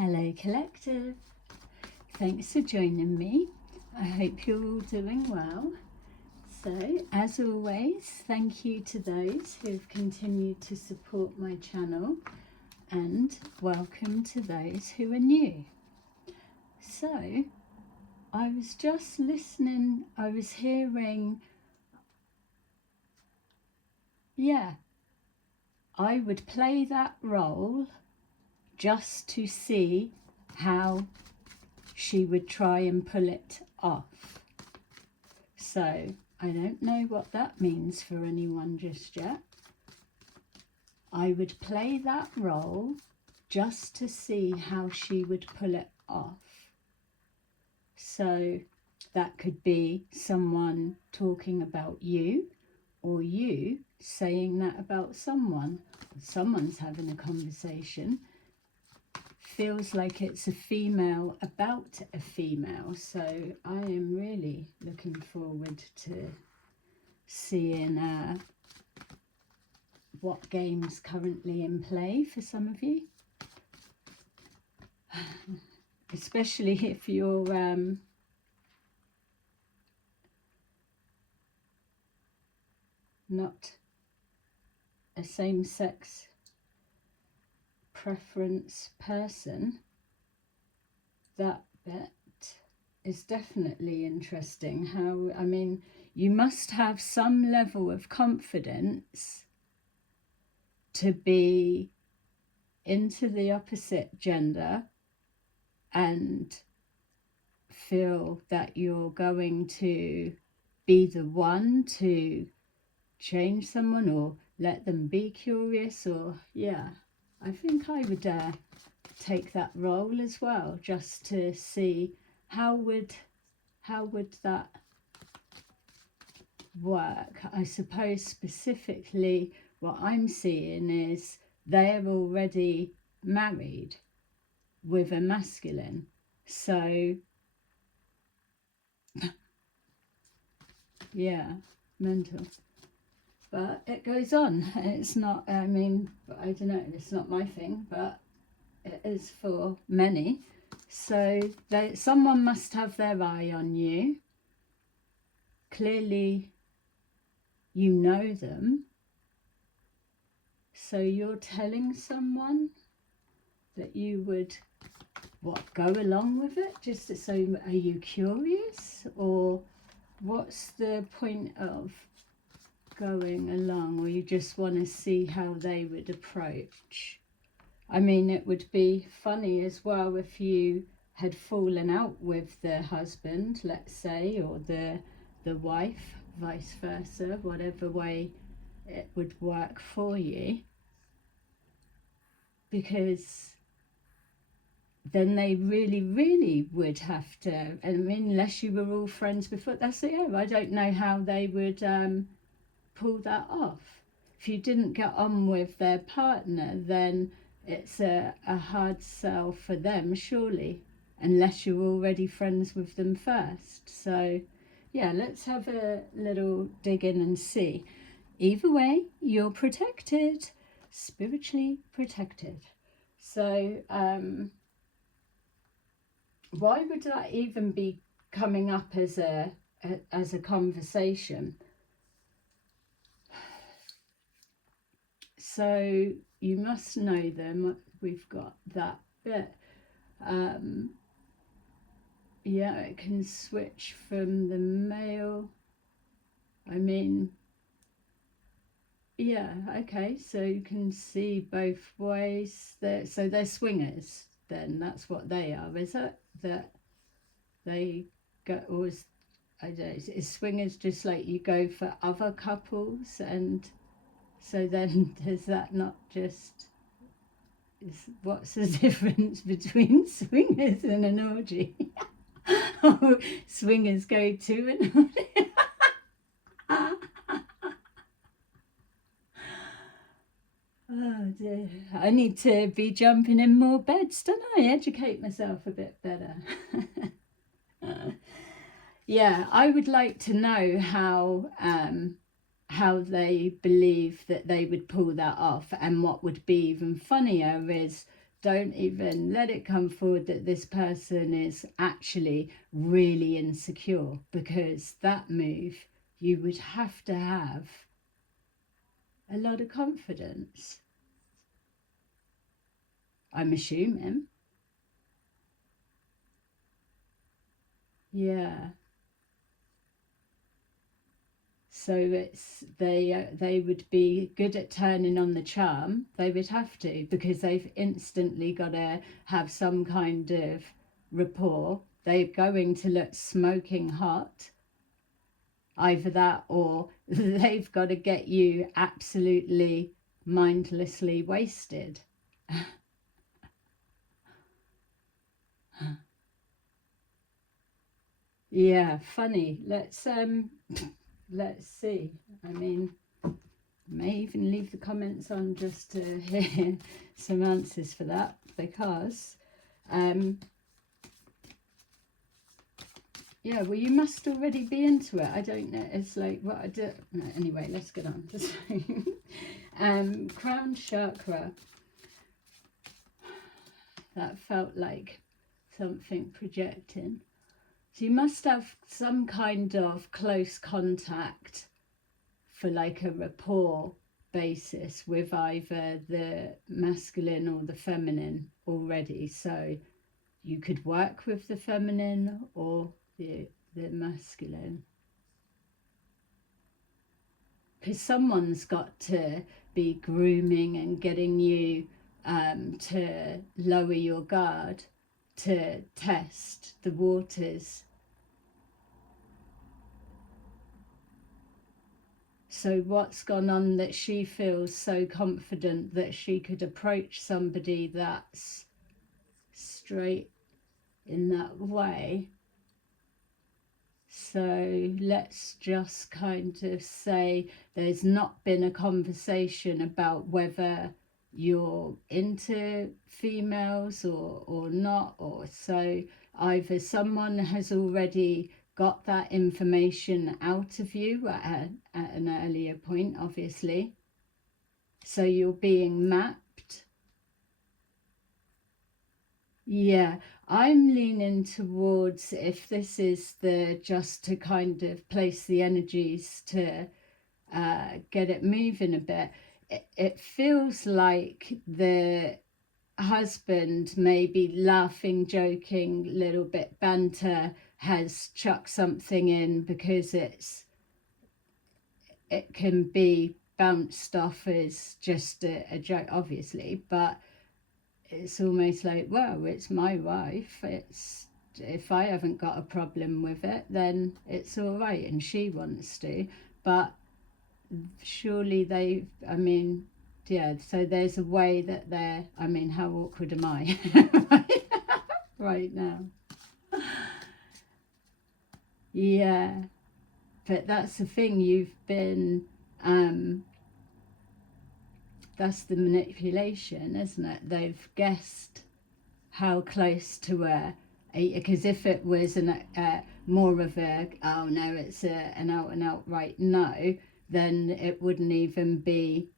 Hello Collective, thanks for joining me. I hope you're all doing well. So as always, thank you to those who've continued to support my channel, and welcome to those who are new. So I was just listening, I was hearing, I would play that role just to see how she would try and pull it off. So I don't know what that means for anyone just yet. I would play that role just to see how she would pull it off. So that could be someone talking about you, or you saying that about someone. Someone's having a conversation. Feels like it's a female about a female, so I am really looking forward to seeing what game's currently in play for some of you, especially if you're not a same-sex preference person. That bit is definitely interesting. How, I mean, you must have some level of confidence to be into the opposite gender and feel that you're going to be the one to change someone or let them be curious, or I think I would take that role as well, just to see how would that work. I suppose specifically what I'm seeing is they're already married with a masculine, so yeah, mental. But it goes on. It's not, I mean, I don't know, it's not my thing, but it is for many. So someone must have their eye on you. Clearly, you know them. So you're telling someone that you would, go along with it? Just so, are you curious? Or what's the point of going along, or you just want to see how they would approach? I mean, it would be funny as well if you had fallen out with the husband, let's say, or the wife, vice versa, whatever way it would work for you, because then they really would have to, I mean, unless you were all friends before, that's it. I don't know how they would pull that off. If you didn't get on with their partner, then it's a hard sell for them, surely, unless you're already friends with them first. So yeah, let's have a little dig in and see. Either way, you're protected, spiritually protected. So why would that even be coming up as a conversation? So you must know them. We've got that bit. Yeah, it can switch from the male. I mean, yeah, okay, so you can see both ways. So they're swingers, then that's what they are, is it? That they go, or is, I don't know, is swingers just like you go for other couples? And so then does that not just, what's the difference between swingers and an orgy? Oh, swingers go to an orgy. Oh dear, I need to be jumping in more beds, don't I? Educate myself a bit better. Yeah, I would like to know how they believe that they would pull that off, and what would be even funnier is don't even let it come forward that this person is actually really insecure, because that move, you would have to have a lot of confidence, I'm assuming. Yeah. So it's they would be good at turning on the charm. They would have to, because they've instantly got to have some kind of rapport. They're going to look smoking hot. Either that, or they've got to get you absolutely mindlessly wasted. Yeah, funny. Let's see. I mean, may even leave the comments on just to hear some answers for that, because yeah, well, you must already be into it. I don't know. It's like, what I do. No, anyway, let's get on. Crown chakra. That felt like something projecting. So you must have some kind of close contact for like a rapport basis with either the masculine or the feminine already. So you could work with the feminine or the masculine, because someone's got to be grooming and getting you to lower your guard, to test the waters. So what's gone on that she feels so confident that she could approach somebody that's straight in that way? So let's just kind of say there's not been a conversation about whether you're into females or not, or so either someone has already got that information out of you at an earlier point, obviously. So you're being mapped. Yeah, I'm leaning towards, if this is the just to kind of place the energies to get it moving a bit, it feels like the husband, maybe laughing, joking, little bit banter, has chucked something in because it can be bounced off as just a joke, obviously, but it's almost like, well, it's my wife, it's, if I haven't got a problem with it, then it's all right, and she wants to. But surely they, I mean, yeah, so there's a way that they're, I mean, how awkward am I right now? Yeah, but that's the thing, you've been that's the manipulation, isn't it? They've guessed how close to because if it was more of a, oh no, it's an out and out right no, then it wouldn't even be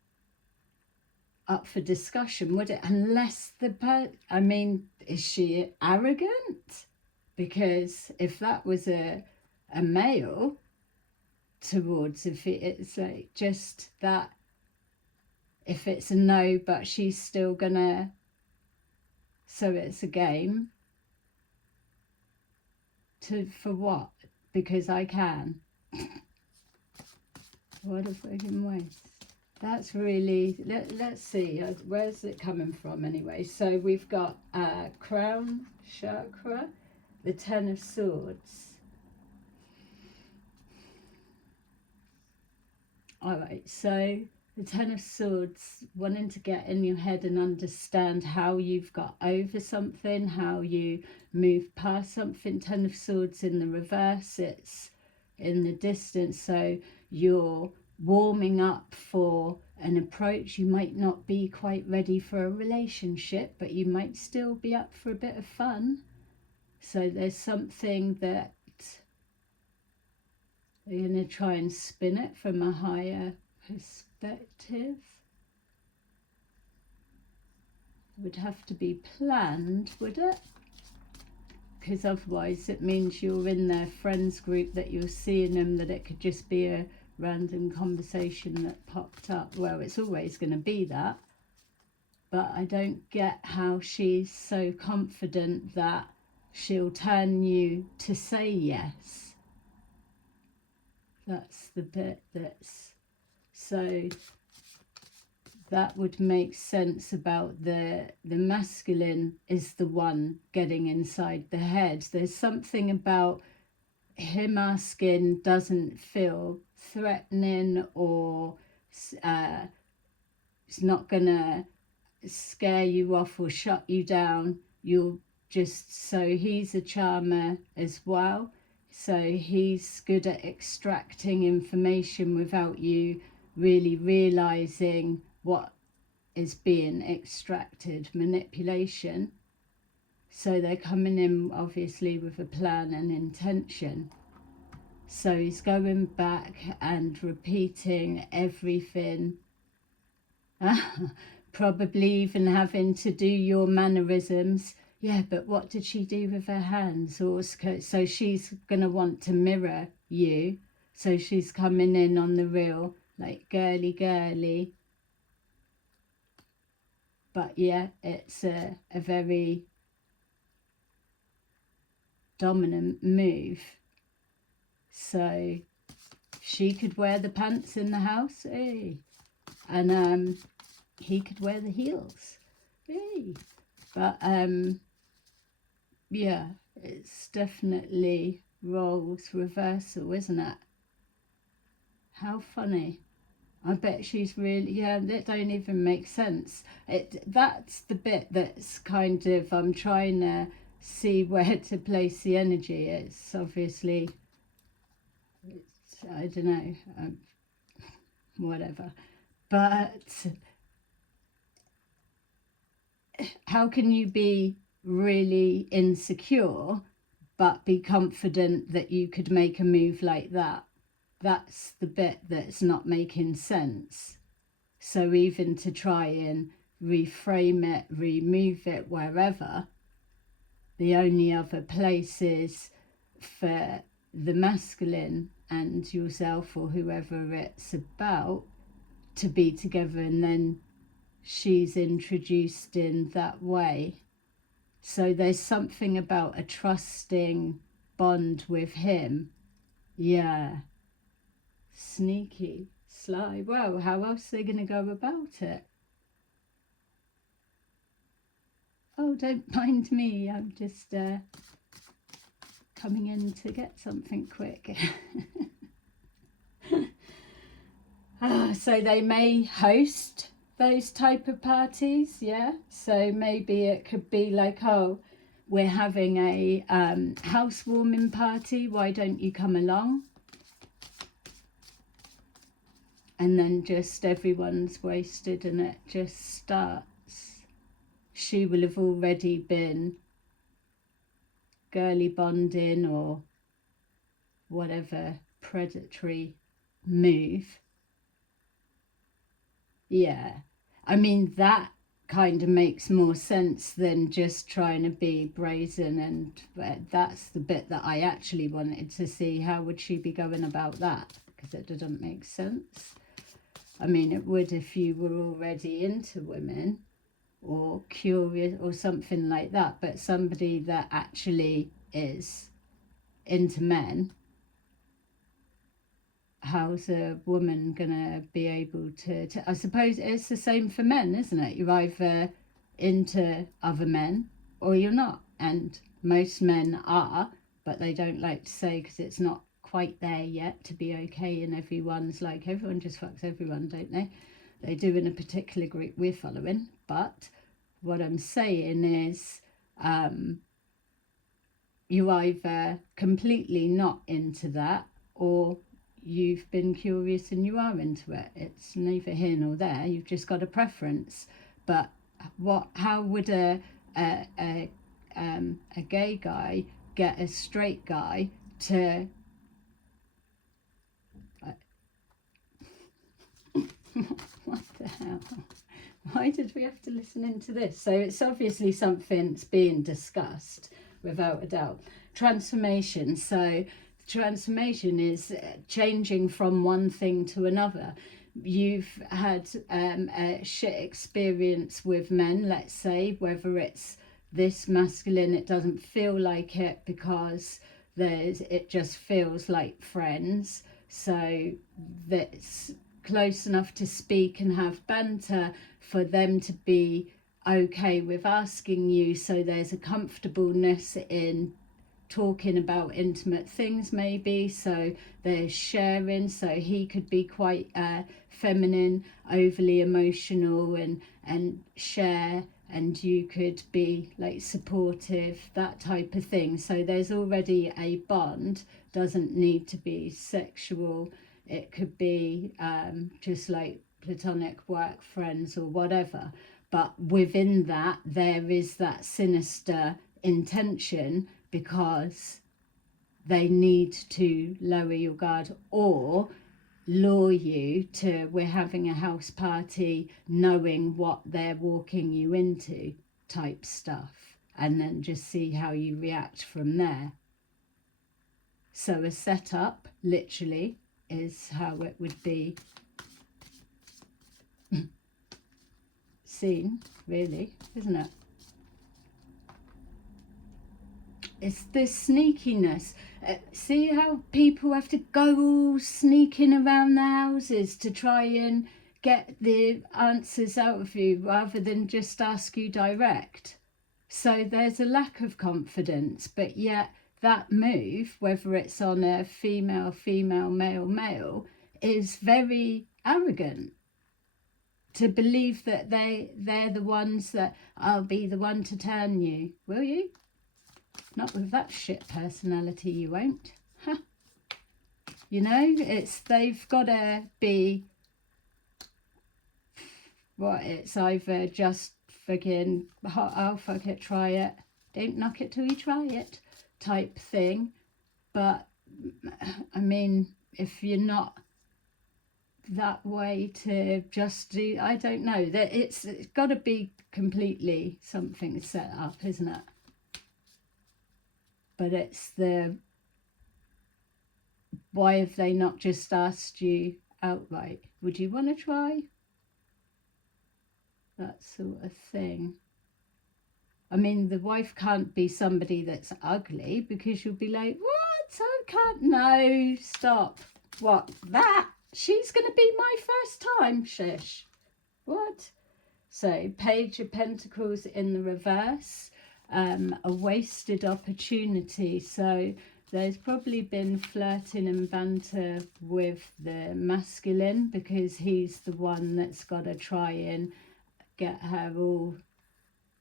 up for discussion, would it? Unless I mean, is she arrogant? Because if that was a male towards, if it's like just that, if it's a no but she's still gonna, so it's a game for what? Because I can. What a fucking waste. That's really, let's see, where's it coming from anyway? So we've got crown chakra, the Ten of Swords. All right, so the Ten of Swords, wanting to get in your head and understand how you've got over something, how you move past something. Ten of Swords in the reverse, it's in the distance, so you're warming up for an approach. You might not be quite ready for a relationship, but you might still be up for a bit of fun. So there's something that you're going to try and spin it from a higher perspective. would have to be planned, would it? Because otherwise it means you're in their friends group that you're seeing them, that it could just be a random conversation that popped up. Well, it's always going to be that. But I don't get how she's so confident that she'll turn you to say yes. That's the bit that's... So that would make sense about the masculine is the one getting inside the head. There's something about him asking doesn't feel threatening, or it's not gonna scare you off or shut you down. You're just... So he's a charmer as well, so he's good at extracting information without you really realizing what is being extracted. Manipulation. So they're coming in obviously with a plan and intention. So he's going back and repeating everything. Probably even having to do your mannerisms. Yeah, but what did she do with her hands? Or so she's going to want to mirror you. So she's coming in on the real, like, girly girly. But yeah, it's a very dominant move. So she could wear the pants in the house, hey, and he could wear the heels, hey. But yeah, it's definitely roles reversal, isn't it? How funny. I bet she's really... Yeah, that don't even make sense. That's the bit that's kind of... I'm trying to see where to place the energy. It's obviously... I don't know. Whatever. But how can you be really insecure but be confident that you could make a move like that? That's the bit that's not making sense. So even to try and reframe it, remove it wherever, the only other places for the masculine and yourself or whoever it's about to be together, and then she's introduced in that way. So there's something about a trusting bond with him. Yeah. Sneaky, sly. Well, how else are they going to go about it? Oh, don't mind me. I'm just coming in to get something quick. So they may host those type of parties, yeah. So maybe it could be like, oh, we're having a housewarming party. Why don't you come along? And then just everyone's wasted and it just starts. She will have already been girly bonding or whatever predatory move. Yeah, I mean, that kind of makes more sense than just trying to be brazen, and that's the bit that I actually wanted to see. How would she be going about that? Because it didn't make sense. I mean, it would if you were already into women or curious or something like that, but somebody that actually is into men, how's a woman gonna be able to I suppose it's the same for men, isn't it? You're either into other men or you're not, and most men are, but they don't like to say because it's not quite there yet to be okay, and everyone's like, everyone just fucks everyone, don't they? They do in a particular group we're following. But what I'm saying is you're either completely not into that, or you've been curious and you are into it. It's neither here nor there. You've just got a preference. But how would a gay guy get a straight guy to what the hell? Why did we have to listen into this? So it's obviously something that's being discussed, without a doubt. Transformation. So transformation is changing from one thing to another. You've had a shit experience with men, let's say, whether it's this masculine, it doesn't feel like it because it just feels like friends. So that's close enough to speak and have banter for them to be okay with asking you. So there's a comfortableness in talking about intimate things, maybe. So there's sharing. So he could be quite feminine, overly emotional, and share, and you could be like supportive, that type of thing. So there's already a bond. Doesn't need to be sexual. It could be just like platonic work friends or whatever. But within that, there is that sinister intention, because they need to lower your guard or lure you to, we're having a house party, knowing what they're walking you into type stuff, and then just see how you react from there. So a setup literally is how it would be seen, really, isn't it? It's this sneakiness. See how people have to go all sneaking around the houses to try and get the answers out of you rather than just ask you direct. So there's a lack of confidence, but yet that move, whether it's on a female, male, is very arrogant. To believe that they're the ones that, I'll be the one to turn you. Will you? Not with that shit personality, you won't. Huh. You know, they've got to be, it's either just fucking, oh, fuck it, try it. Don't knock it till you try it type thing. But, I mean, if you're not that way to just do, I don't know, that it's got to be completely something set up, isn't it? But it's why have they not just asked you outright, would you want to try? That sort of thing. I mean, the wife can't be somebody that's ugly, because you'll be like, what? I can't. No, stop. What? That? She's going to be my first time? Shish. What? So, Page of Pentacles in the reverse. A wasted opportunity. So there's probably been flirting and banter with the masculine, because he's the one that's got to try and get her all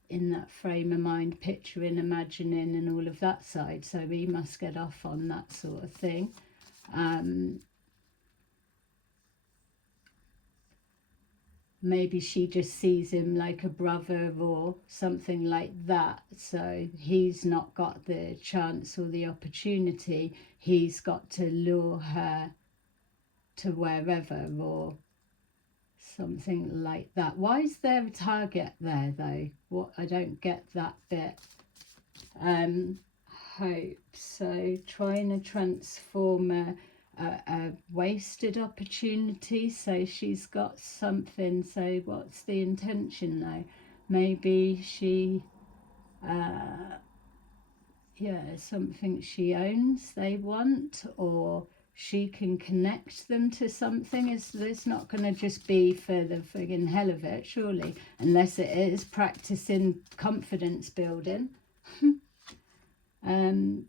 in that frame of mind, picturing, imagining, and all of that side. So he must get off on that sort of thing. Maybe she just sees him like a brother or something like that. So he's not got the chance or the opportunity. He's got to lure her to wherever or something like that. Why is there a target there though? What, I don't get that bit. Hope. So trying to transform a wasted opportunity. So she's got something. So what's the intention though? Maybe she something she owns they want, or she can connect them to something. It's not going to just be for the friggin' hell of it, surely, unless it is practicing confidence building.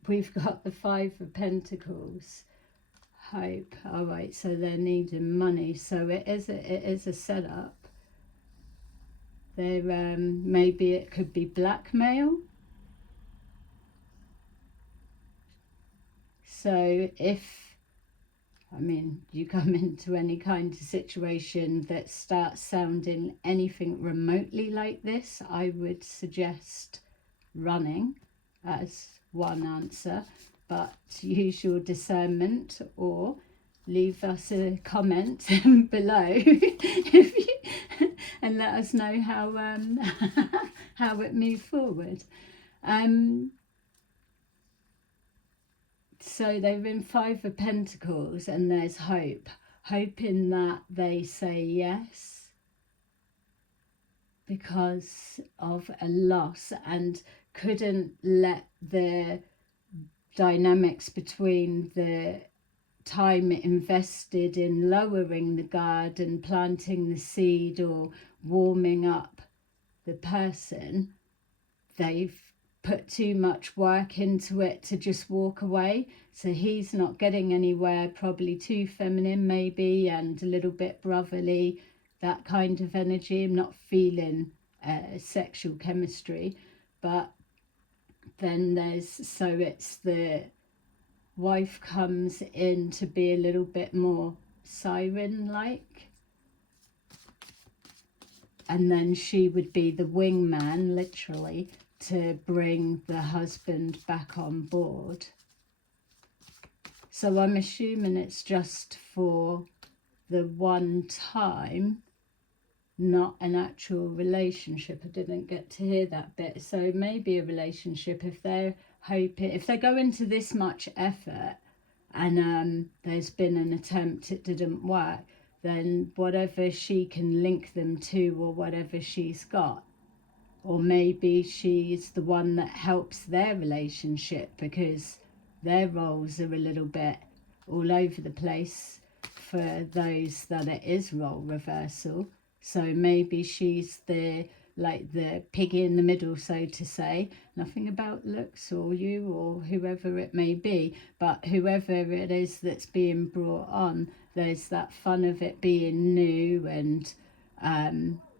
We've got the Five of Pentacles. Hope. All right, so they're needing money. So it is a setup. They're maybe it could be blackmail. So if, I mean, you come into any kind of situation that starts sounding anything remotely like this, I would suggest running as one answer. But use your discernment, or leave us a comment below if you, and let us know how how it moved forward. So they're in Five of Pentacles, and there's hope. Hope in that they say yes because of a loss, and couldn't let the dynamics between the time invested in lowering the guard and planting the seed or warming up the person, they've put too much work into it to just walk away. So he's not getting anywhere, probably too feminine maybe, and a little bit brotherly, that kind of energy. I'm not feeling sexual chemistry. But then so it's the wife comes in to be a little bit more siren-like, and then she would be the wingman, literally, to bring the husband back on board. So I'm assuming it's just for the one time, not an actual relationship. I didn't get to hear that bit. So maybe a relationship, if they're hoping, if they go into this much effort and there's been an attempt, it didn't work, then whatever she can link them to, or whatever she's got, or maybe she's the one that helps their relationship, because their roles are a little bit all over the place for those that it is role reversal. So maybe she's the piggy in the middle, so to say. Nothing about looks or you or whoever it may be, but whoever it is that's being brought on, there's that fun of it being new and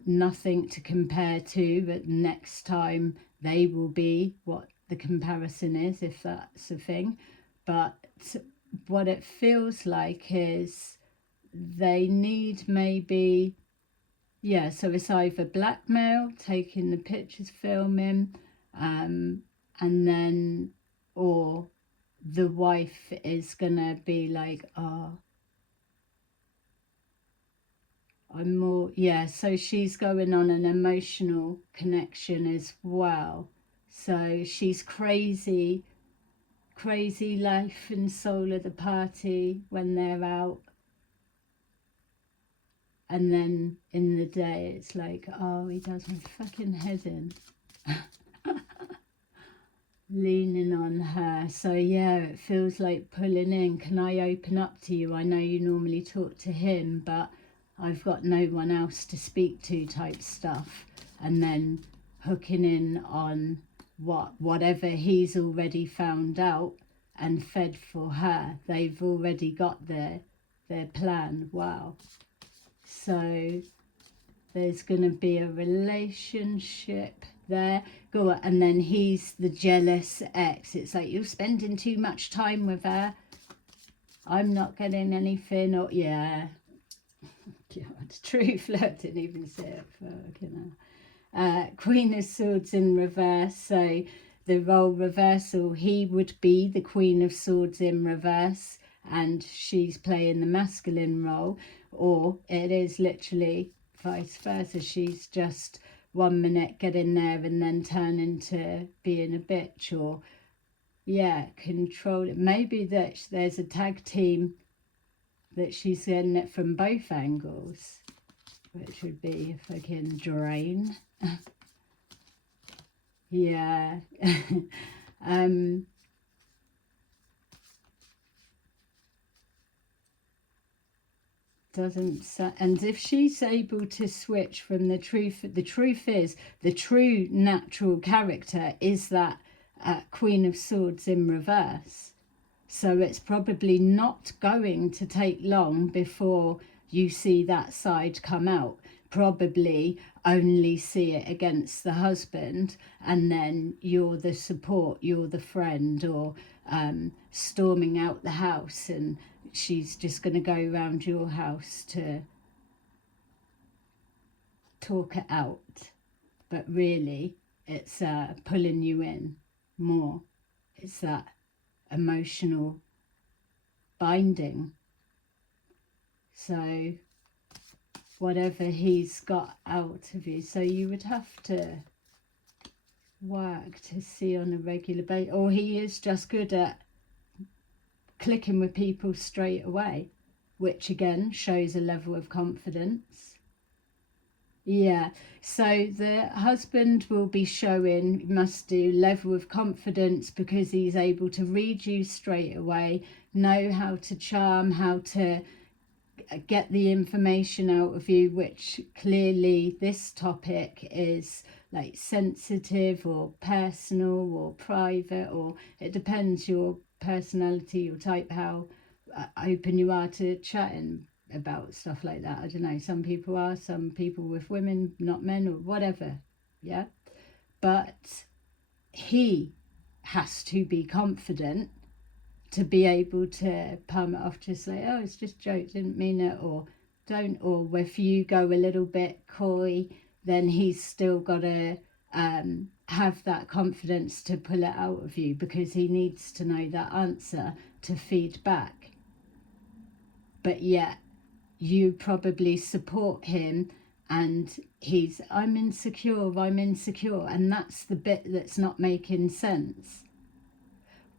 nothing to compare to, but next time they will be what the comparison is, if that's a thing. But what it feels like is they need maybe, yeah, so it's either blackmail, taking the pictures, filming, and then, or the wife is gonna be like, oh, I'm more, yeah, so she's going on an emotional connection as well. So she's crazy life and soul of the party when they're out. And then in the day, it's like, oh, he does my fucking head in. Leaning on her. So yeah, it feels like pulling in. Can I open up to you? I know you normally talk to him, but I've got no one else to speak to, type stuff. And then hooking in on whatever he's already found out and fed for her. They've already got their plan. Wow. So there's going to be a relationship there. Go on. And then he's the jealous ex. It's like, you're spending too much time with her. I'm not getting anything. Or yeah. God, true flirt, didn't even say it. Fucking hell. Queen of Swords in reverse. So the role reversal, he would be the Queen of Swords in reverse, and she's playing the masculine role. Or it is literally vice versa. She's just 1 minute getting there and then turn into being a bitch, or yeah, control it. Maybe that there's a tag team that she's getting it from both angles, which would be a fucking drain. Yeah. And if she's able to switch from the truth is the true natural character is that Queen of Swords in reverse. So it's probably not going to take long before you see that side come out. Probably only see it against the husband, and then you're the support, you're the friend, or storming out the house, and she's just going to go around your house to talk it out. But really, it's pulling you in more. It's that emotional binding. So whatever he's got out of you. So you would have to work to see on a regular basis, or he is just good at clicking with people straight away, which again shows a level of confidence. Yeah, so the husband will be showing, must do level of confidence, because he's able to read you straight away, know how to charm, how to get the information out of you, which clearly this topic is like sensitive or personal or private, or it depends your personality, your type, how open you are to chatting about stuff like that. I don't know, some people are, some people with women, not men, or whatever. Yeah, but he has to be confident to be able to palm it off, just like, oh, it's just a joke, didn't mean it, or don't. Or if you go a little bit coy, then he's still got to have that confidence to pull it out of you, because he needs to know that answer to feed back. But yet you probably support him, and he's, I'm insecure, and that's the bit that's not making sense.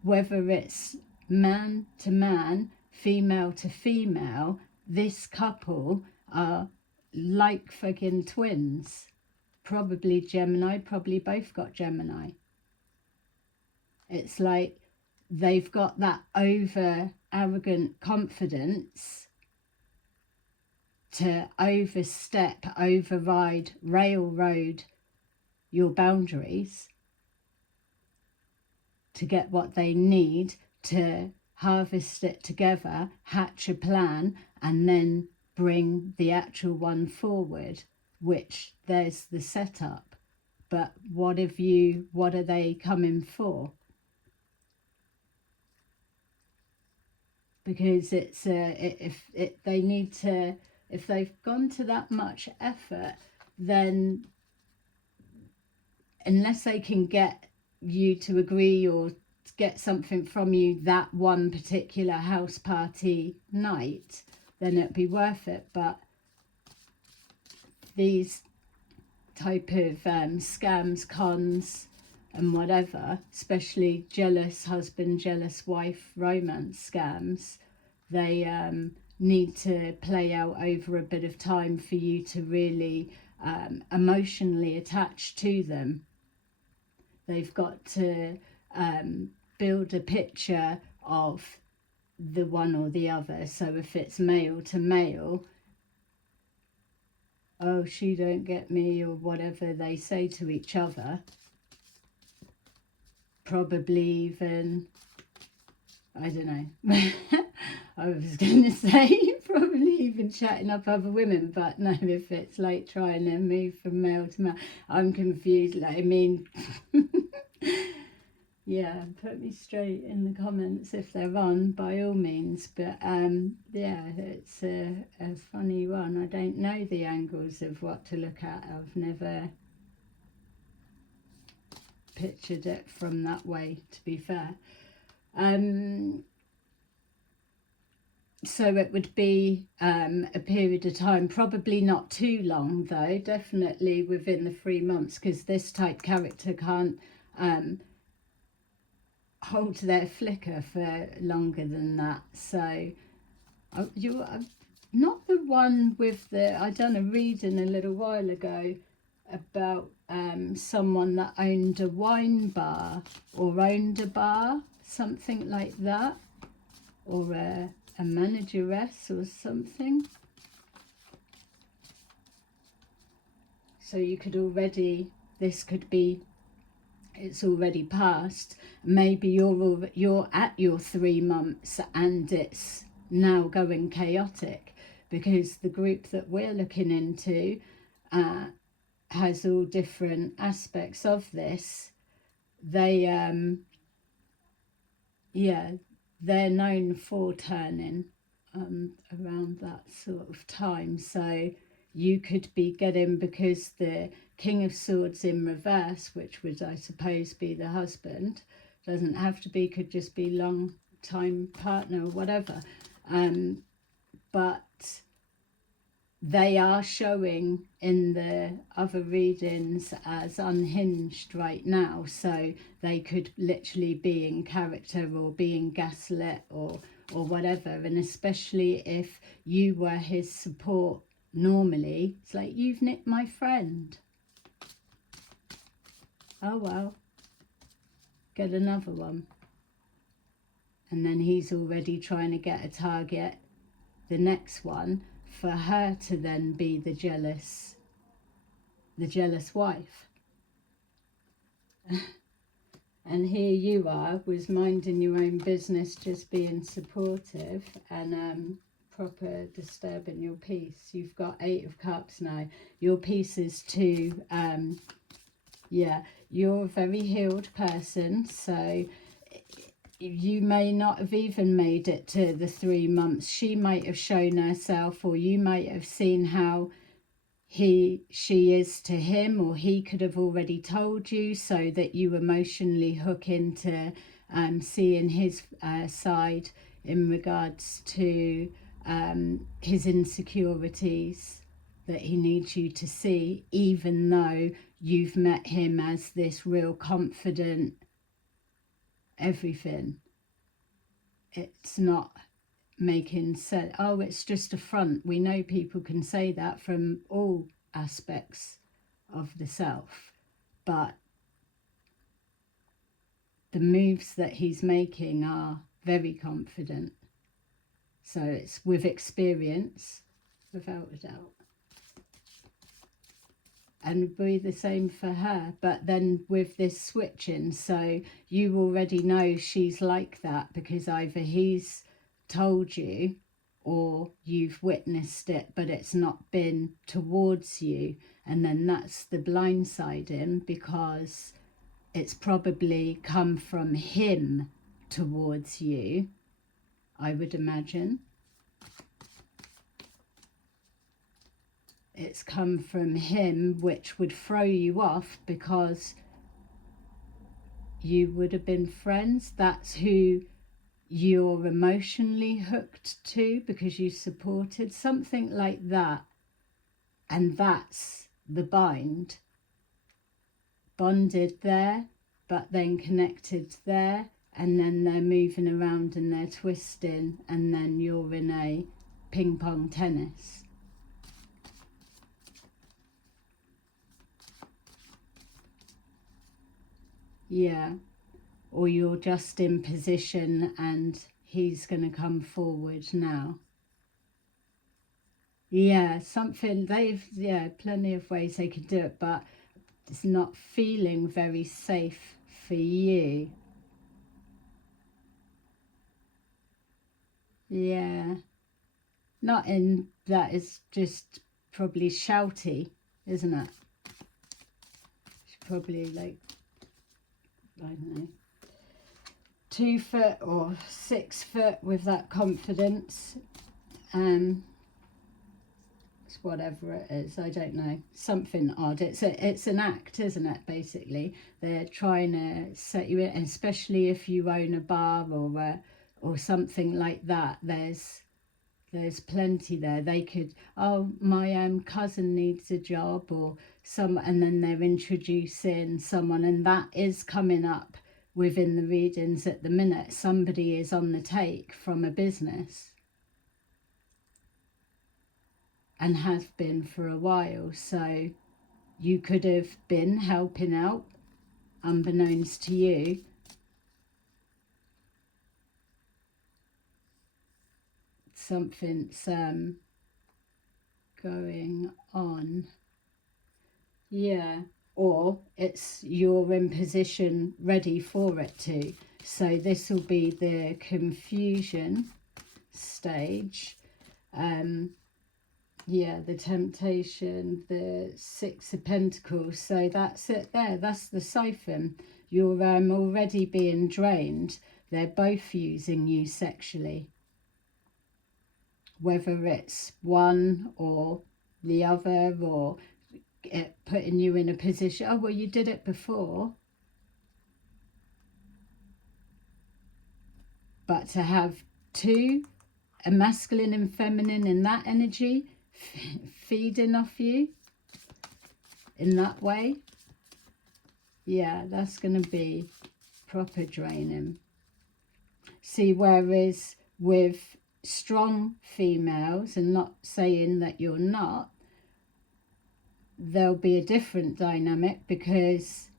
Whether it's man to man, female to female, this couple are like fucking twins. Probably Gemini, probably both got Gemini. It's like they've got that over arrogant confidence to overstep, override, railroad your boundaries to get what they need, to harvest it together, hatch a plan, and then bring the actual one forward, which there's the setup. But what are they coming for? Because it's if they've gone to that much effort, then unless they can get you to agree or get something from you that one particular house party night, then it'd be worth it. But these type of scams, cons and whatever, especially jealous husband, jealous wife romance scams, they need to play out over a bit of time for you to really emotionally attach to them. They've got to build a picture of the one or the other. So if it's male to male, oh, she don't get me, or whatever they say to each other. Probably even, I don't know, I was going to say probably even chatting up other women, but no, if it's like trying to move from male to male, I'm confused. Like, I mean, yeah, put me straight in the comments if they're on, by all means. But yeah, it's a funny one. I don't know the angles of what to look at. I've never pictured it from that way, to be fair. So it would be a period of time, probably not too long though, definitely within the 3 months, because this type character can't hold their flicker for longer than that. So you're not the one with the, I done a reading a little while ago about someone that owned a wine bar, or owned a bar, something like that, or a manageress or something. So you could already, this could be, it's already passed. Maybe you're at your 3 months and it's now going chaotic, because the group that we're looking into has all different aspects of this. They yeah, they're known for turning around that sort of time. So you could be getting, because the King of Swords in reverse, which would I suppose be the husband, doesn't have to be, could just be long time partner or whatever, but they are showing in the other readings as unhinged right now, so they could literally be in character or being gaslit or whatever. And especially if you were his support normally, it's like, you've nicked my friend. Oh well, get another one. And then he's already trying to get a target, the next one, for her to then be the jealous wife. And here you are, was minding your own business, just being supportive, and proper disturbing your peace. You've got 8 of Cups now. Your peace is too, yeah, you're a very healed person, so you may not have even made it to the 3 months. She might have shown herself, or you might have seen how she is to him, or he could have already told you, so that you emotionally hook into seeing his side in regards to his insecurities that he needs you to see, even though you've met him as this real confident everything. It's not making sense. Oh, it's just a front. We know people can say that from all aspects of the self, but the moves that he's making are very confident. So it's with experience, without a doubt. And be the same for her, but then with this switching, so you already know she's like that, because either he's told you or you've witnessed it, but it's not been towards you. And then that's the blindsiding, because it's probably come from him towards you, I would imagine. It's come from him, which would throw you off, because you would have been friends. That's who you're emotionally hooked to, because you supported, something like that. And that's the bind. Bonded there, but then connected there, and then they're moving around and they're twisting, and then you're in a ping pong tennis. Yeah, or you're just in position and he's going to come forward now. Yeah, something, yeah, plenty of ways they could do it, but it's not feeling very safe for you. Yeah, not in that, it's just probably shouty, isn't it? It's probably like, I don't know, 2 foot or 6 foot with that confidence. It's whatever it is, I don't know, something odd. It's an act, isn't it? Basically, they're trying to set you in, especially if you own a bar or something like that. There's plenty there. They could, oh, my cousin needs a job, or some, and then they're introducing someone, and that is coming up within the readings at the minute. Somebody is on the take from a business, and has been for a while. So you could have been helping out unbeknownst to you. Something's going on. Yeah, or it's you're in position ready for it to. So this will be the confusion stage. Yeah, the temptation, the 6 of Pentacles. So that's it there. That's the siphon. You're already being drained. They're both using you sexually. Whether it's one or the other, or putting you in a position, oh, well, you did it before. But to have 2, a masculine and feminine in that energy, feeding off you in that way. Yeah, that's going to be proper draining. See, whereas with strong females, and not saying that you're not, there'll be a different dynamic, because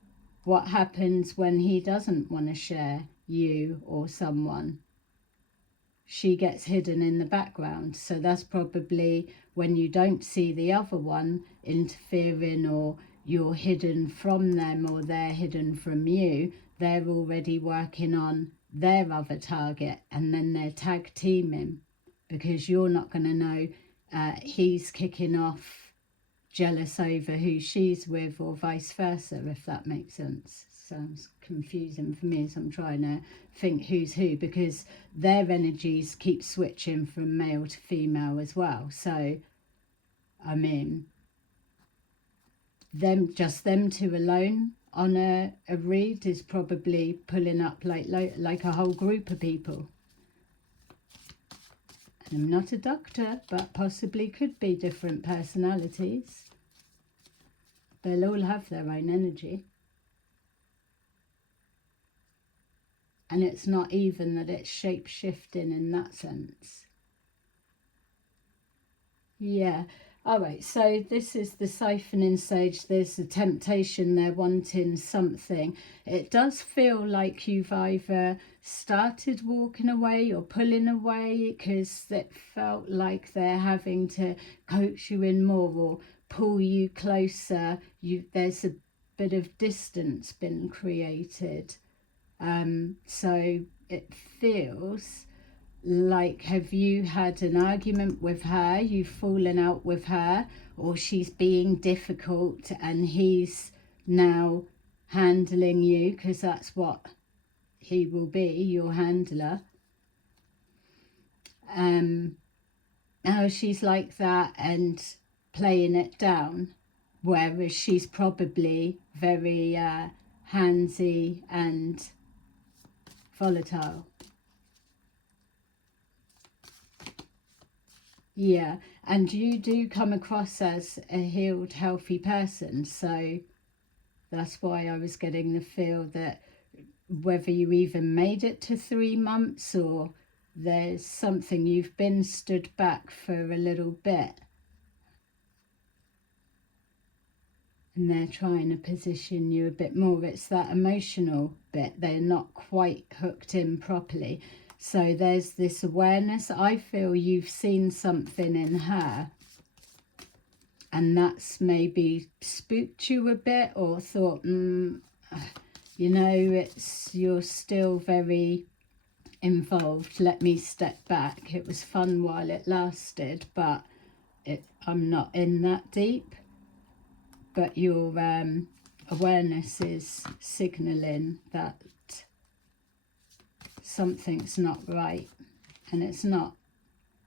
what happens when he doesn't want to share you or someone? She gets hidden in the background. So that's probably when you don't see the other one interfering, or you're hidden from them or they're hidden from you, they're already working on their other target, and then they're tag teaming, because you're not going to know he's kicking off jealous over who she's with, or vice versa, if that makes sense. Sounds confusing for me as I'm trying to think who's who, because their energies keep switching from male to female as well. So I mean, just them two alone on a read is probably pulling up like a whole group of people. I'm not a doctor, but possibly could be different personalities. They'll all have their own energy. And it's not even that it's shape-shifting in that sense. Yeah. All right, so this is the siphoning stage. There's the temptation, they're wanting something. It does feel like you've either started walking away or pulling away, because it felt like they're having to coax you in more or pull you closer. There's a bit of distance been created. So it feels like, have you had an argument with her, you've fallen out with her, or she's being difficult and he's now handling you, because that's what he will be, your handler. Now she's like that and playing it down, whereas she's probably very handsy and volatile. Yeah, and you do come across as a healed, healthy person, so that's why I was getting the feel that whether you even made it to 3 months, or there's something, you've been stood back for a little bit, and they're trying to position you a bit more. It's that emotional bit, they're not quite hooked in properly. So there's this awareness. I feel you've seen something in her, and that's maybe spooked you a bit, or thought, you know, you're still very involved. Let me step back. It was fun while it lasted, but I'm not in that deep. But your awareness is signalling that something's not right, and it's not.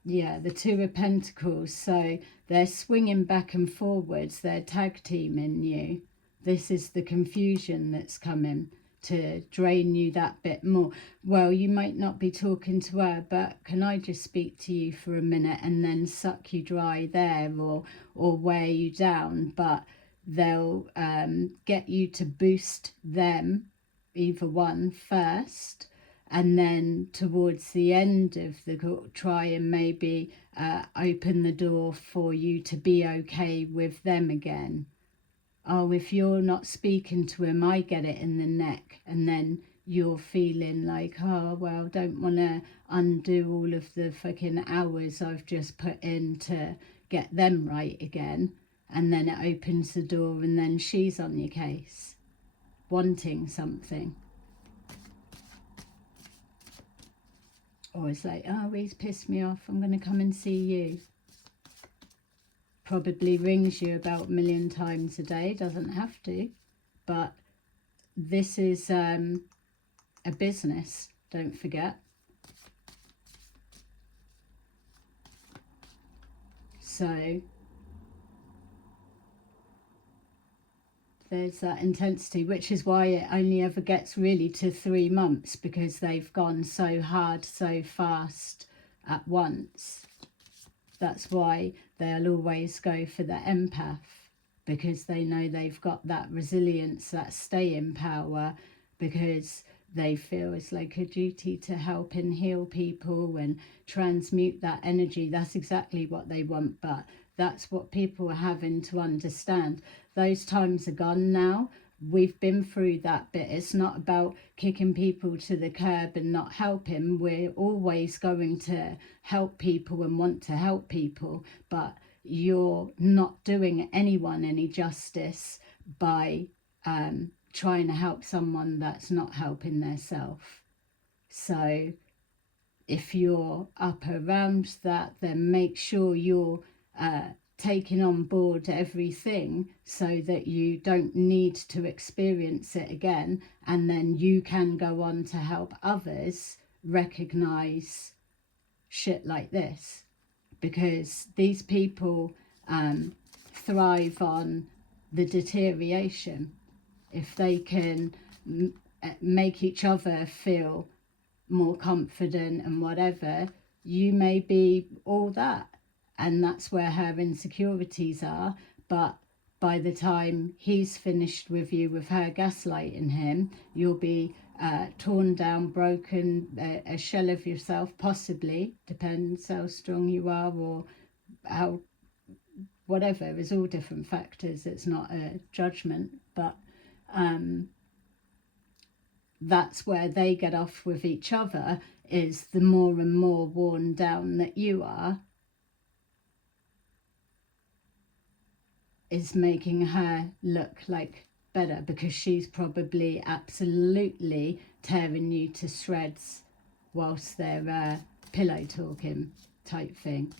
Yeah, the Two of Pentacles, so they're swinging back and forwards, they're tag teaming you. This is the confusion that's coming to drain you that bit more. Well, you might not be talking to her, but can I just speak to you for a minute, and then suck you dry there, or wear you down. But they'll get you to boost them, either one first, and then towards the end of the try and maybe open the door for you to be okay with them again. Oh, if you're not speaking to him, I get it in the neck, and then you're feeling like, oh, well, don't want to undo all of the fucking hours I've just put in to get them right again. And then it opens the door, and then she's on your case, wanting something. Or it's like, oh, he's pissed me off, I'm going to come and see you. Probably rings you about 1 million times a day, doesn't have to. But this is a business, don't forget. So there's that intensity, which is why it only ever gets really to 3 months, because they've gone so hard, so fast at once. That's why they'll always go for the empath, because they know they've got that resilience, that staying power, because they feel it's like a duty to help and heal people and transmute that energy. That's exactly what they want, but that's what people are having to understand. Those times are gone now. We've been through that bit. It's not about kicking people to the curb and not helping. We're always going to help people and want to help people, but you're not doing anyone any justice by trying to help someone that's not helping themselves. So if you're up around that, then make sure you're taking on board everything so that you don't need to experience it again, and then you can go on to help others recognize shit like this, because these people thrive on the deterioration. If they can make each other feel more confident and whatever, you may be all that, and that's where her insecurities are. But by the time he's finished with you, with her gaslighting him, you'll be torn down, broken, a shell of yourself, possibly, depends how strong you are or how, whatever. There's all different factors. It's not a judgment, but that's where they get off with each other, is the more and more worn down that you are, is making her look like better, because she's probably absolutely tearing you to shreds whilst they're pillow talking type thing.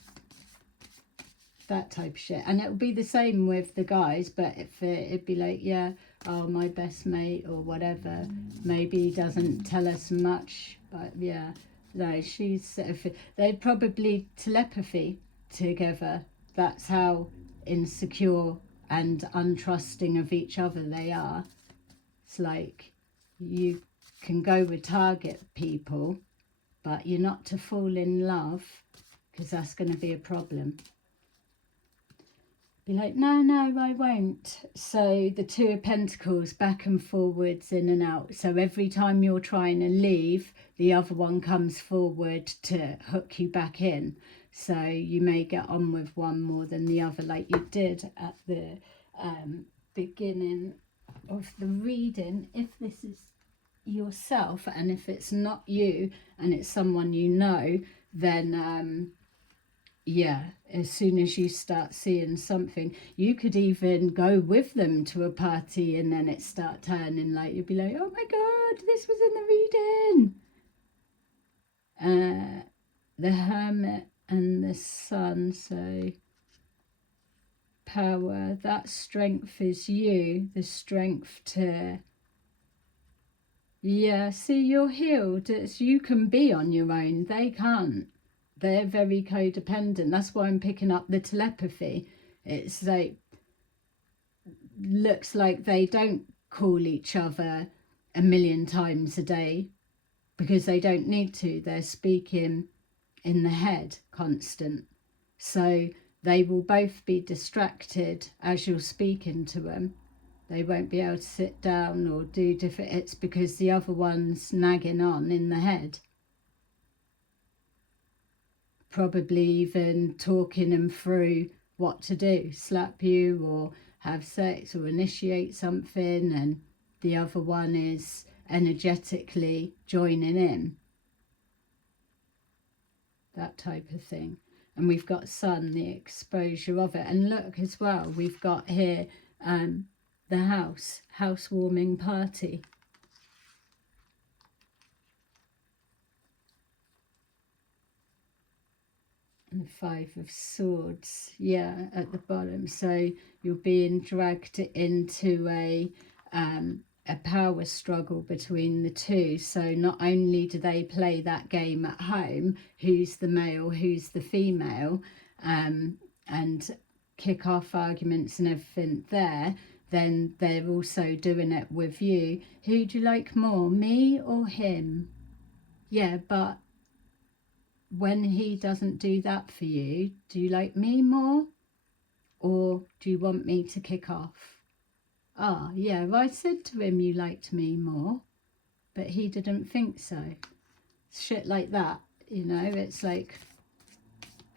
That type of shit. And it'll be the same with the guys, but it'd be like, yeah, oh, my best mate or whatever, maybe he doesn't tell us much, but yeah, no, she's, they probably telepathy together. That's how insecure and untrusting of each other they are. It's like, you can go with target people, but you're not to fall in love, because that's going to be a problem. Be like, no, I won't. So the Two of Pentacles, back and forwards, in and out. So every time you're trying to leave, the other one comes forward to hook you back in. So you may get on with one more than the other, like you did at the beginning of the reading. If this is yourself, and if it's not you and it's someone you know, then yeah, as soon as you start seeing something, you could even go with them to a party and then it start turning, like, you'd be like, oh my god, this was in the reading. The Hermit and the Sun, so power, that strength is you, the strength to, yeah, see, you're healed. It's, you can be on your own, they can't. They're very codependent. That's why I'm picking up the telepathy. It's like, looks like they don't call each other a million times a day, because they don't need to. They're speaking in the head constant. So they will both be distracted as you're speaking to them. They won't be able to sit down or do different. It's because the other one's nagging on in the head. Probably even talking them through what to do, slap you or have sex or initiate something, and the other one is energetically joining in, that type of thing. And we've got Sun, the exposure of it. And look as well, we've got here the housewarming party. And the Five of Swords, yeah, at the bottom. So you're being dragged into a power struggle between the two. So not only do they play that game at home, who's the male, who's the female, and kick off arguments and everything there, then they're also doing it with you. Who do you like more, me or him? Yeah, but when he doesn't do that for you, do you like me more, or do you want me to kick off? Ah, yeah, I said to him you liked me more, but he didn't think so. Shit like that, you know, it's like,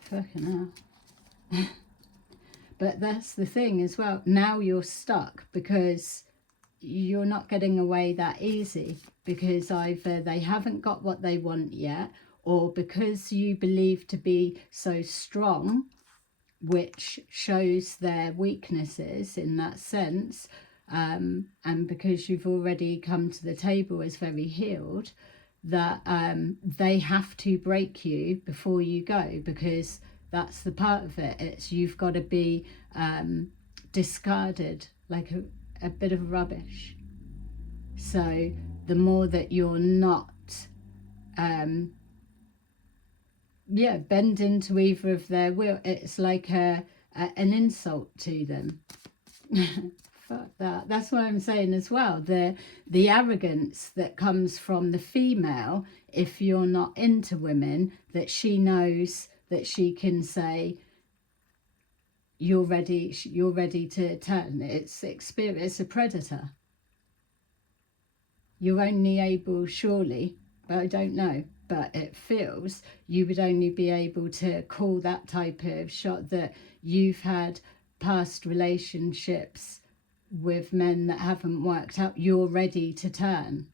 fucking hell. But that's the thing as well. Now you're stuck because you're not getting away that easy, because either they haven't got what they want yet, or because you believe to be so strong, which shows their weaknesses in that sense, and because you've already come to the table as very healed, that they have to break you before you go, because that's the part of it. It's you've got to be discarded like a bit of rubbish. So the more that you're not bend into either of their will, it's like an insult to them. Fuck that. That's what I'm saying as well. The arrogance that comes from the female, if you're not into women, that she knows that she can say, you're ready to turn. It's experience. It's a predator. You're only able, surely, but I don't know, but it feels you would only be able to call that type of shot that you've had past relationships with men that haven't worked out. You're ready to turn,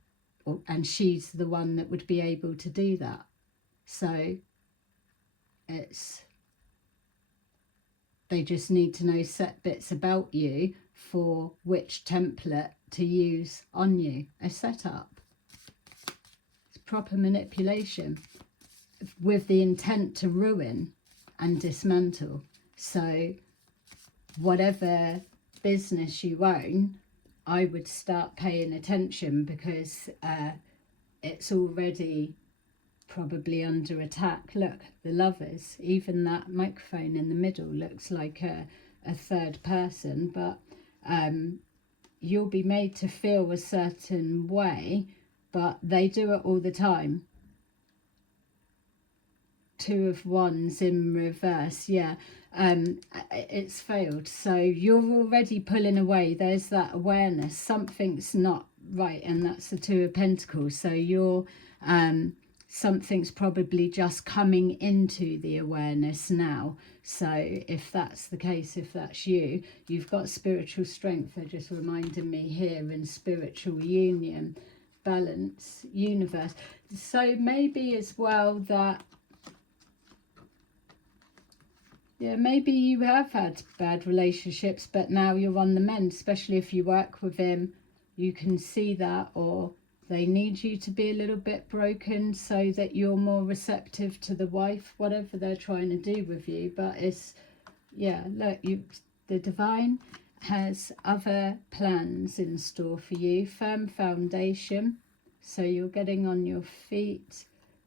and she's the one that would be able to do that. So it's, they just need to know set bits about you for which template to use on you. A setup. It's proper manipulation with the intent to ruin and dismantle. So whatever business you own, I would start paying attention, because it's already probably under attack. Look, the Lovers, even that microphone in the middle looks like a third person, but you'll be made to feel a certain way, but they do it all the time. Two of Wands in reverse, yeah. It's failed. So you're already pulling away. There's that awareness. Something's not right, and that's the Two of Pentacles. So you're something's probably just coming into the awareness now. So if that's the case, if that's you, you've got spiritual strength. They're just reminding me here, in spiritual union, balance, universe. So maybe as well that, yeah, maybe you have had bad relationships, but now you're on the mend, especially if you work with him. You can see that, or they need you to be a little bit broken so that you're more receptive to the wife, whatever they're trying to do with you. But it's, yeah, look, the divine has other plans in store for you. Firm foundation, so you're getting on your feet.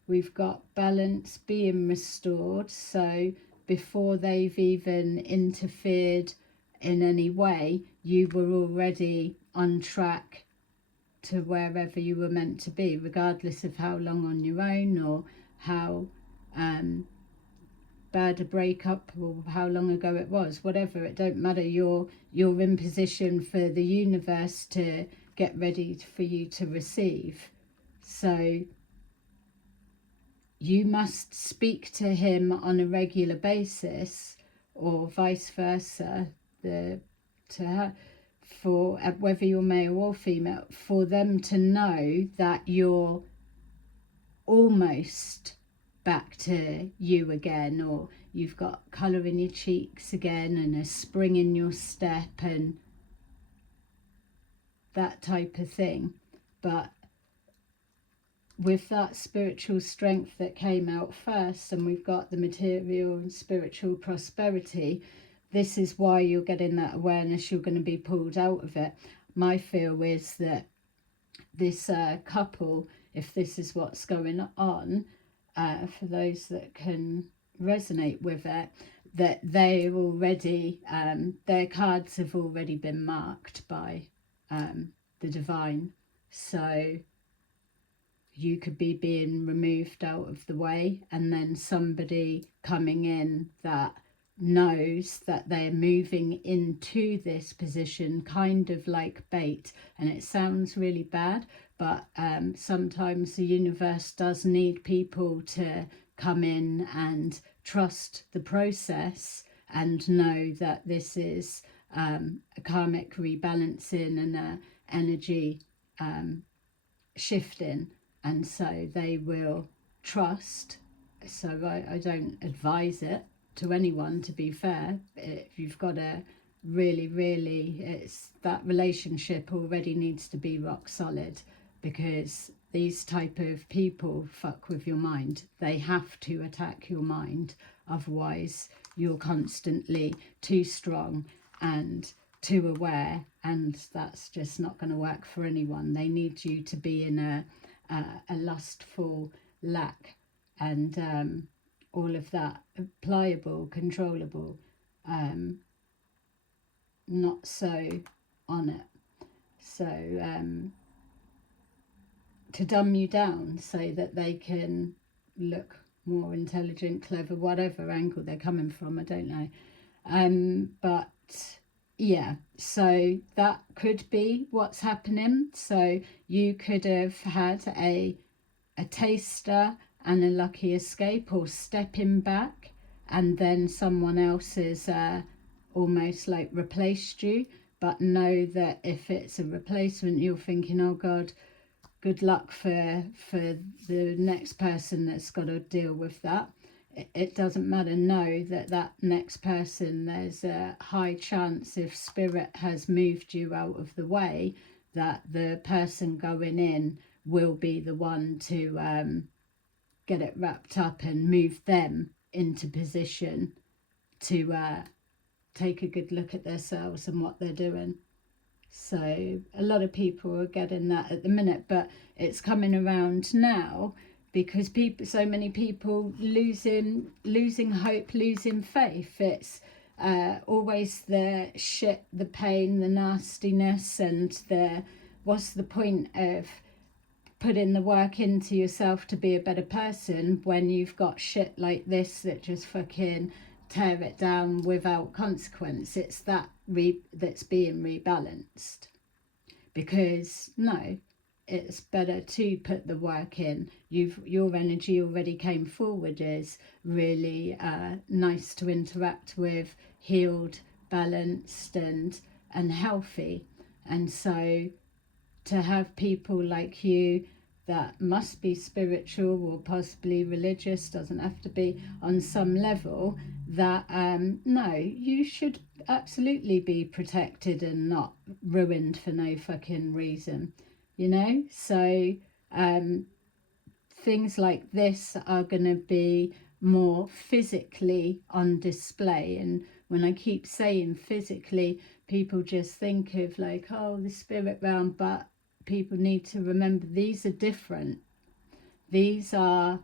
We've got balance being restored, so before they've even interfered in any way, you were already on track to wherever you were meant to be, regardless of how long on your own, or how bad a breakup, or how long ago it was. Whatever, it don't matter. You're in position for the universe to get ready for you to receive. So you must speak to him on a regular basis, or vice versa, to her, for whether you're male or female, for them to know that you're almost back to you again, or you've got colour in your cheeks again, and a spring in your step, and that type of thing. But with that spiritual strength that came out first, and we've got the material and spiritual prosperity, this is why you're getting that awareness. You're going to be pulled out of it. My feel is that this couple, if this is what's going on, for those that can resonate with it, that they already, their cards have already been marked by the divine. So you could be being removed out of the way, and then somebody coming in that knows that they're moving into this position, kind of like bait. And it sounds really bad, but sometimes the universe does need people to come in and trust the process and know that this is a karmic rebalancing and a energy shifting, and so they will trust. So I don't advise it to anyone, to be fair. If you've got a really, it's that relationship already needs to be rock solid, because these type of people fuck with your mind. They have to attack your mind, otherwise you're constantly too strong and too aware, and that's just not going to work for anyone. They need you to be in a lustful lack and all of that, pliable, controllable, not so on it. So to dumb you down so that they can look more intelligent, clever, whatever angle they're coming from, I don't know. But yeah, so that could be what's happening. So you could have had a taster and a lucky escape, or stepping back, and then someone else has almost like replaced you. But know that if it's a replacement, you're thinking, oh God, good luck for the next person that's got to deal with that. It doesn't matter. Know that that next person, there's a high chance, if spirit has moved you out of the way, that the person going in will be the one to get it wrapped up and move them into position to take a good look at themselves and what they're doing. So a lot of people are getting that at the minute, but it's coming around now because so many people losing hope, losing faith. It's always the shit, the pain, the nastiness, and what's the point of putting the work into yourself to be a better person when you've got shit like this that just fucking tear it down without consequence. It's that that's being rebalanced. Because no, it's better to put the work in. Your energy already came forward is really nice to interact with, healed, balanced and healthy. And so to have people like you that must be spiritual or possibly religious, doesn't have to be, on some level, that no, you should absolutely be protected and not ruined for no fucking reason, you know. So things like this are going to be more physically on display. And when I keep saying physically, people just think of like, oh, the spirit realm, but people need to remember these are different. These are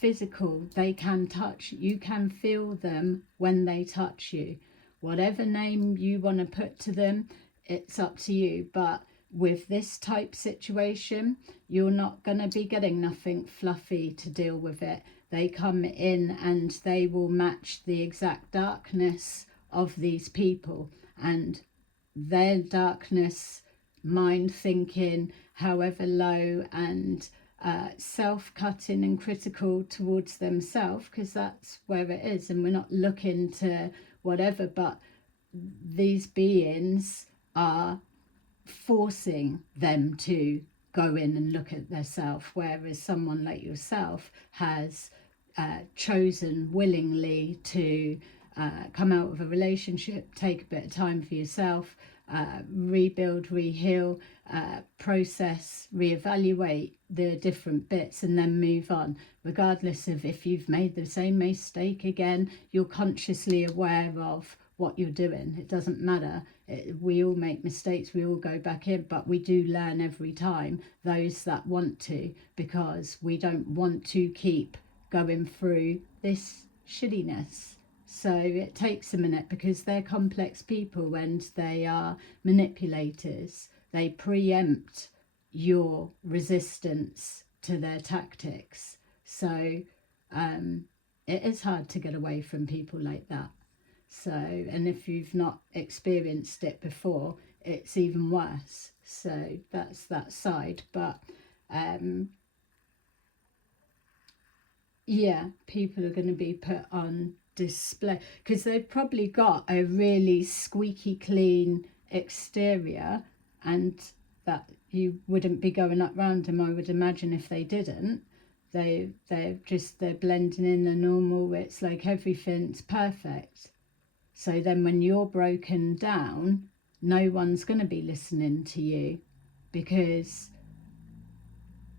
physical. They can touch. You can feel them when they touch you. Whatever name you want to put to them, it's up to you. But with this type situation, you're not going to be getting nothing fluffy to deal with it. They come in and they will match the exact darkness of these people, and their darkness, mind thinking, however low, and self-cutting and critical towards themselves, because that's where it is. And we're not looking to whatever, but these beings are forcing them to go in and look at themselves, whereas someone like yourself has chosen willingly to come out of a relationship, take a bit of time for yourself, rebuild, reheal, process, reevaluate the different bits, and then move on. Regardless of if you've made the same mistake again, you're consciously aware of what you're doing. It doesn't matter. We all make mistakes, we all go back in, but we do learn every time, those that want to, because we don't want to keep going through this shittiness. So it takes a minute, because they're complex people and they are manipulators. They preempt your resistance to their tactics. So it is hard to get away from people like that. So, and if you've not experienced it before, it's even worse. So that's that side. But yeah, people are going to be put on display because they've probably got a really squeaky clean exterior, and that you wouldn't be going up round them, I would imagine, if they didn't. They're blending in the normal. It's like everything's perfect. So then when you're broken down, no one's going to be listening to you because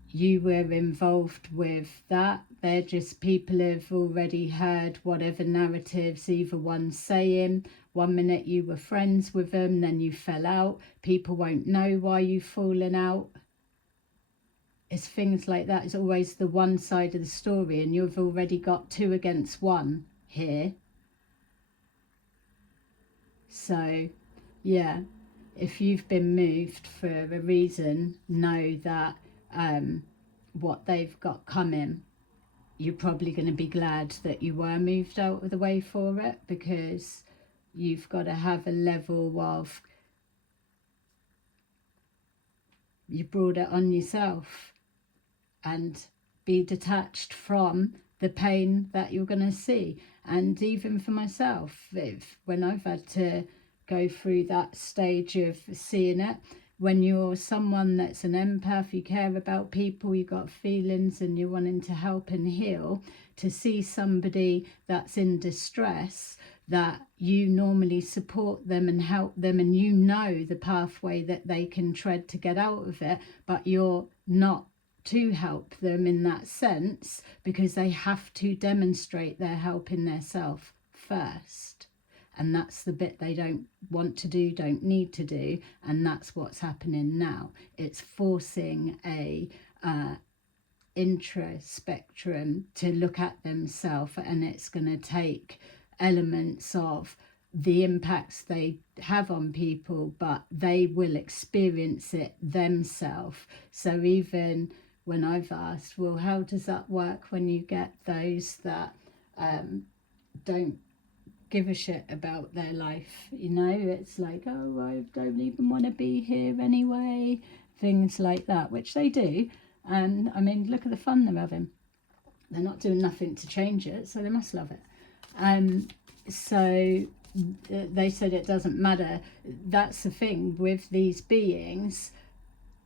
you were involved with that. They're just people who've already heard whatever narratives either one's saying. One minute you were friends with them, then you fell out. People won't know why you've fallen out. It's things like that. It's always the one side of the story, and you've already got 2 against 1 here. So, yeah, if you've been moved for a reason, know that what they've got coming, you're probably going to be glad that you were moved out of the way for it, because you've got to have a level of, you brought it on yourself, and be detached from the pain that you're going to see. And even for myself, when I've had to go through that stage of seeing it, when you're someone that's an empath, you care about people, you've got feelings and you're wanting to help and heal, to see somebody that's in distress, that you normally support them and help them, and you know the pathway that they can tread to get out of it, but you're not to help them in that sense because they have to demonstrate they're helping themselves first. And that's the bit they don't want to do, don't need to do, and that's what's happening now. It's forcing a intraspectrum to look at themselves, and it's going to take elements of the impacts they have on people, but they will experience it themselves. So even when I've asked, well, how does that work when you get those that don't give a shit about their life? You know, it's like, oh, I don't even want to be here anyway, things like that, which they do. And I mean, look at the fun they're having. They're not doing nothing to change it, so they must love it. So they said it doesn't matter. That's the thing with these beings.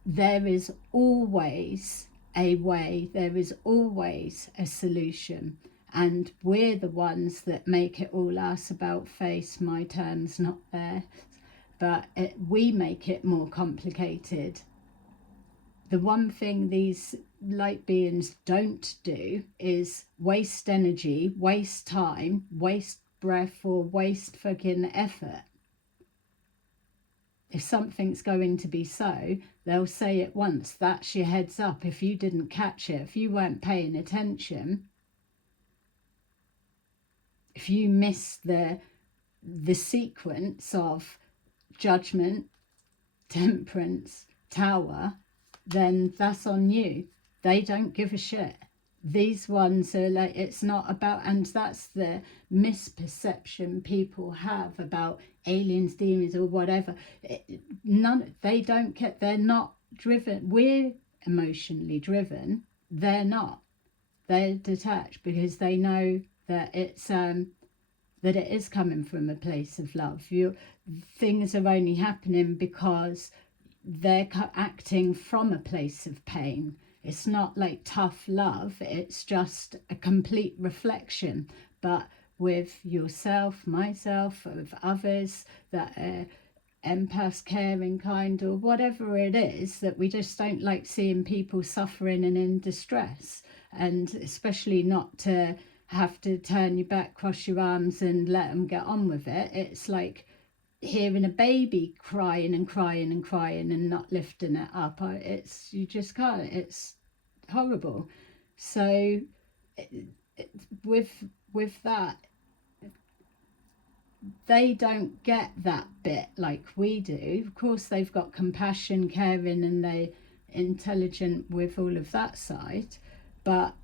There is always a way, there is always a solution, and we're the ones that make it all us about face, my terms, not theirs. But we make it more complicated. The one thing these light beings don't do is waste energy, waste time, waste breath, or waste fucking effort. If something's going to be so, they'll say it once. That's your heads up. If you didn't catch it, if you weren't paying attention, if you missed the sequence of judgment, temperance, tower, then that's on you. They don't give a shit. These ones are like, it's not about, and that's the misperception people have about aliens, demons, or whatever. They don't get, they're not driven. We're emotionally driven. They're not. They're detached because they know that it's that it is coming from a place of love. Things are only happening because they're acting from a place of pain. It's not like tough love, it's just a complete reflection. But with yourself, myself, with others that are empaths, caring, kind, or whatever it is, that we just don't like seeing people suffering and in distress, and especially not to have to turn your back, cross your arms and let them get on with it. It's like hearing a baby crying and crying and crying and not lifting it up. You just can't. It's horrible. So with that, they don't get that bit like we do. Of course, they've got compassion, caring, and intelligent with all of that side, but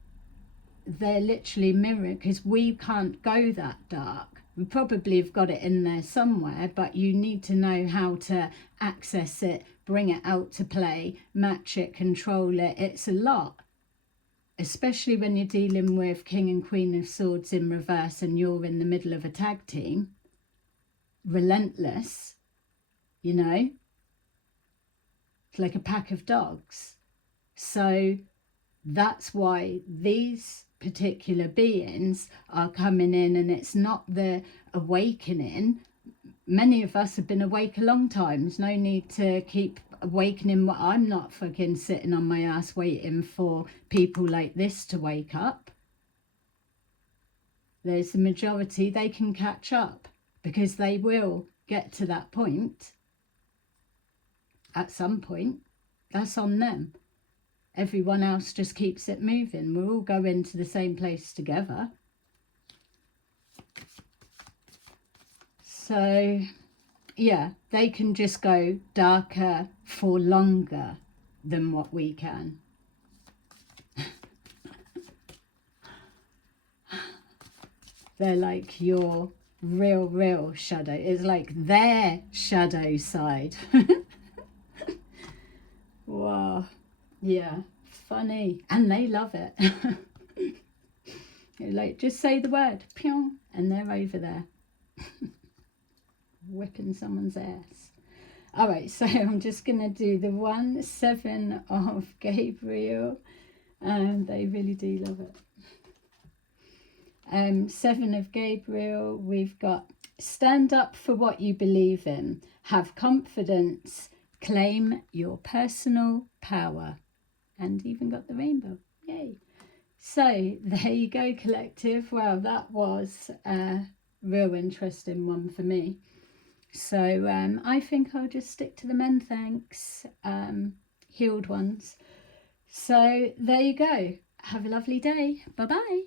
they're literally mirroring, because we can't go that dark. We probably have got it in there somewhere, but you need to know how to access it, bring it out to play, match it, control it. It's a lot, especially when you're dealing with King and Queen of Swords in reverse and you're in the middle of a tag team. Relentless, you know, it's like a pack of dogs. So that's why these particular beings are coming in, and it's not the awakening. Many of us have been awake a long time. There's no need to keep awakening. I'm not fucking sitting on my ass waiting for people like this to wake up. There's the majority, they can catch up, because they will get to that point at some point. That's on them. Everyone else just keeps it moving. We're all going to the same place together. So, yeah, they can just go darker for longer than what we can. They're like your real shadow. It's like their shadow side. Wow. Yeah, funny. And they love it. You're like, just say the word, pew, and they're over there. Whipping someone's ass. All right, so I'm just going to do the 7 of Gabriel. And they really do love it. 7 of Gabriel, we've got stand up for what you believe in. Have confidence. Claim your personal power. And even got the rainbow. Yay. So there you go, collective. Well, that was a real interesting one for me. So I think I'll just stick to the men thanks, healed ones. So there you go. Have a lovely day. Bye-bye.